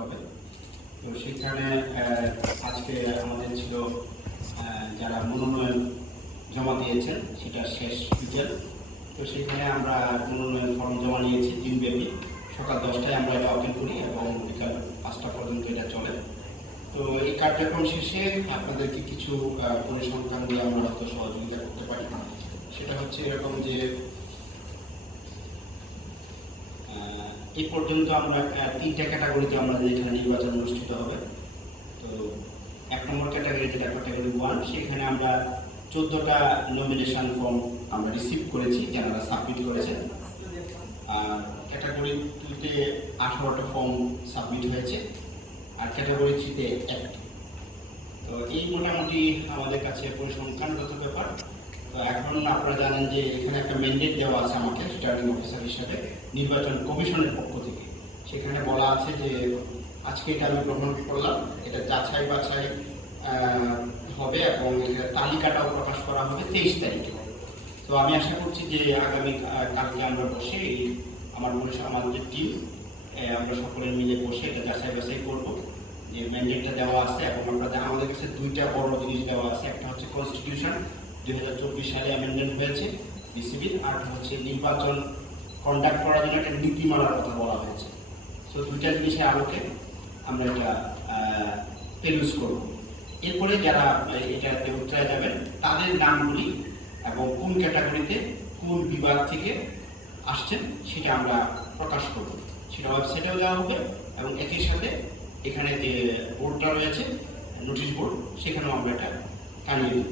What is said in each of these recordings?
হবে। তো সেখানে আজকে আমাদের ছিল যারা মনোনয়ন জমা দিয়েছেন সেটা শেষ বিকেল। তো সেখানে আমরা মনোনয়ন ফর্ম জমা নিয়েছি দিনব্যাপী। সকাল 10টায় আমরা এটা ওপেন করি এবং বিকাল 5টা পর্যন্ত এটা চলে। তো এই কার্যক্রম শেষে আপনাদেরকে কিছু পরিসংখ্যান দিয়ে আমরা হয়তো সহযোগিতা করতে পারি। সেটা হচ্ছে এরকম যে এই পর্যন্ত আমরা 3টা ক্যাটাগরিতে আমাদের এখানে নির্বাচন অনুষ্ঠিত হবে। তো 1 নম্বর ক্যাটাগরি যেটা ক্যাটাগরি 1, সেখানে আমরা 14টা নমিনেশন ফর্ম আমরা রিসিভ করেছি, যারা সাবমিট করেছেন। আর ক্যাটাগরি 2-তে 18টা ফর্ম সাবমিট হয়েছে, আর ক্যাটাগরি 3-তে 1টি। তো এই মোটামুটি আমাদের কাছে পরিসংখ্যানগত ব্যাপার। তো এখন আপনারা জানেন যে এখানে একটা ম্যান্ডেট দেওয়া আছে আমাকে রিটার্নিং অফিসার হিসেবে নির্বাচন কমিশনের পক্ষ থেকে। সেখানে বলা আছে যে আজকে এটা আমি গ্রহণ করলাম, এটা যাচাই বাছাই হবে এবং তালিকাটাও প্রকাশ করা হবে 23 তারিখে। তো আমি আশা করছি যে আগামী কালকে আমরা বসে আমাদের টিম আমরা সকলে মিলে বসে এটা যাচাই বাছাই করবো যে ম্যান্ডেটটা দেওয়া আছে। এবং আমাদের কাছে 2টা বড় জিনিস দেওয়া আছে। একটা হচ্ছে কনস্টিটিউশন 2024 সালে অ্যামেন্ডমেন্ট হয়েছে বিসিবির, আর হচ্ছে নির্বাচন কন্ডাক্ট করার জন্য একটা নীতিমালার কথা বলা হয়েছে। সো 2টা জিনিসের আলোকে আমরা এটা প্রডিউস করব। এরপরে যারা এটাতে উত্তরায় যাবেন তাদের নামগুলি এবং কোন ক্যাটাগরিতে কোন বিভাগ থেকে আসছেন সেটা আমরা প্রকাশ করব। সেটা ওয়েবসাইটেও দেওয়া হবে এবং একই সাথে এখানে যে বোর্ডটা রয়েছে নোটিশ বোর্ড, সেখানেও আমরা এটা টানিয়ে দেব।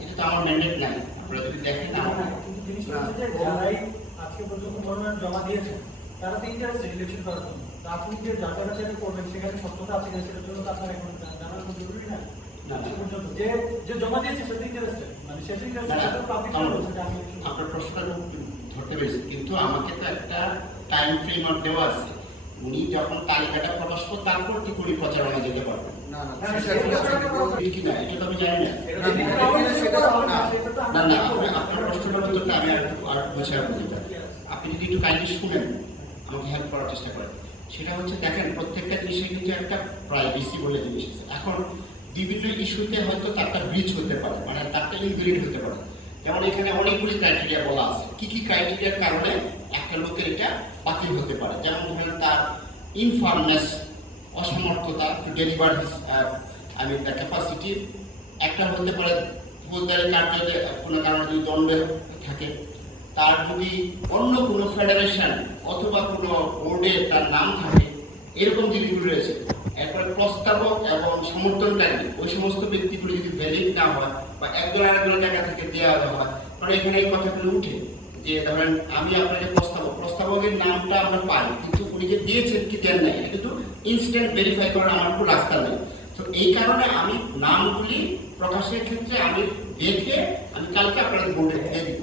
এটা তো আমার ম্যান্ডেট নাই, আপনারা যদি দেখেন যারাই আজকে পর্যন্ত মনোনয়ন জমা দিয়েছেন তারা তো ইন্টারেস্টেড ইলেকশন করার জন্য। আপনি যে যাচাই বাছাই করবেন সেখানে সত্যতা আছে কিনা সেটার জন্য তো আপনার এখন জানার কোনো জরুরি না। যে জমা দিয়েছে সেটা ইন্টারেস্টেড, মানে সেটা আপনার প্রশ্নটা ধরতে পেরেছি, কিন্তু আমাকে তো একটা টাইম ফ্রেম দেওয়া আছে। উনি যখন তালিকাটা প্রকাশ করবেন তারপর কি করে প্রচারণা যেতে পারবেন না, এটা তো আমি জানি না। আপনার প্রশ্নটার উত্তরটা আমি আর বুঝাই বলতে পারি। আপনি যদি একটু কাইন্ডলি শুনেন, আমাকে হেল্প করার চেষ্টা করেন। সেটা হচ্ছে দেখেন প্রত্যেকটা জিনিসে কিন্তু একটা প্রাইভেসি বলে জিনিস আছে। এখন বিভিন্ন ইস্যুতে হয়তো তারটা ব্রিচ হতে পারে, মানে তারটা ইনভ্যালিড হতে পারে। যেমন এখানে অনেকগুলি ক্রাইটেরিয়া বলা আছে, কি কি ক্রাইটেরিয়ার কারণে একটা লোকের এটা বাতিল হতে পারে। যেমন ধরেন তার ইনফার্মনেস, অসমর্থতা to deliver his the capacity. একটা হতে পারে ফৌজদারি কার্যে কোনো কারণে যদি দণ্ড থাকে, তার যদি অন্য কোনো ফেডারেশন অথবা কোনো বোর্ডে তার নাম থাকে, এরকম জিনিসগুলো রয়েছে। এরপরে প্রস্তাবক এবং সমর্থনকারী ওই সমস্ত ব্যক্তিগুলো যদি ভ্যালিড না হয় বা একজন আরেকজনের জায়গা থেকে দেওয়া হয়, কারণ এখানে এই কথাগুলো উঠে যে ধরেন আমি আপনাকে প্রস্তাবকের নামটা আমরা পাই, কিন্তু উনি যে দিয়েছেন কি দেন নাই এটা কিন্তু ইনস্ট্যান্ট ভেরিফাই করার আমার কোনো রাস্তা নেই। তো এই কারণে আমি নামগুলি প্রকাশের ক্ষেত্রে আমি দেখে আমি কালকে আপনাদের বোর্ডে দিয়ে দিব।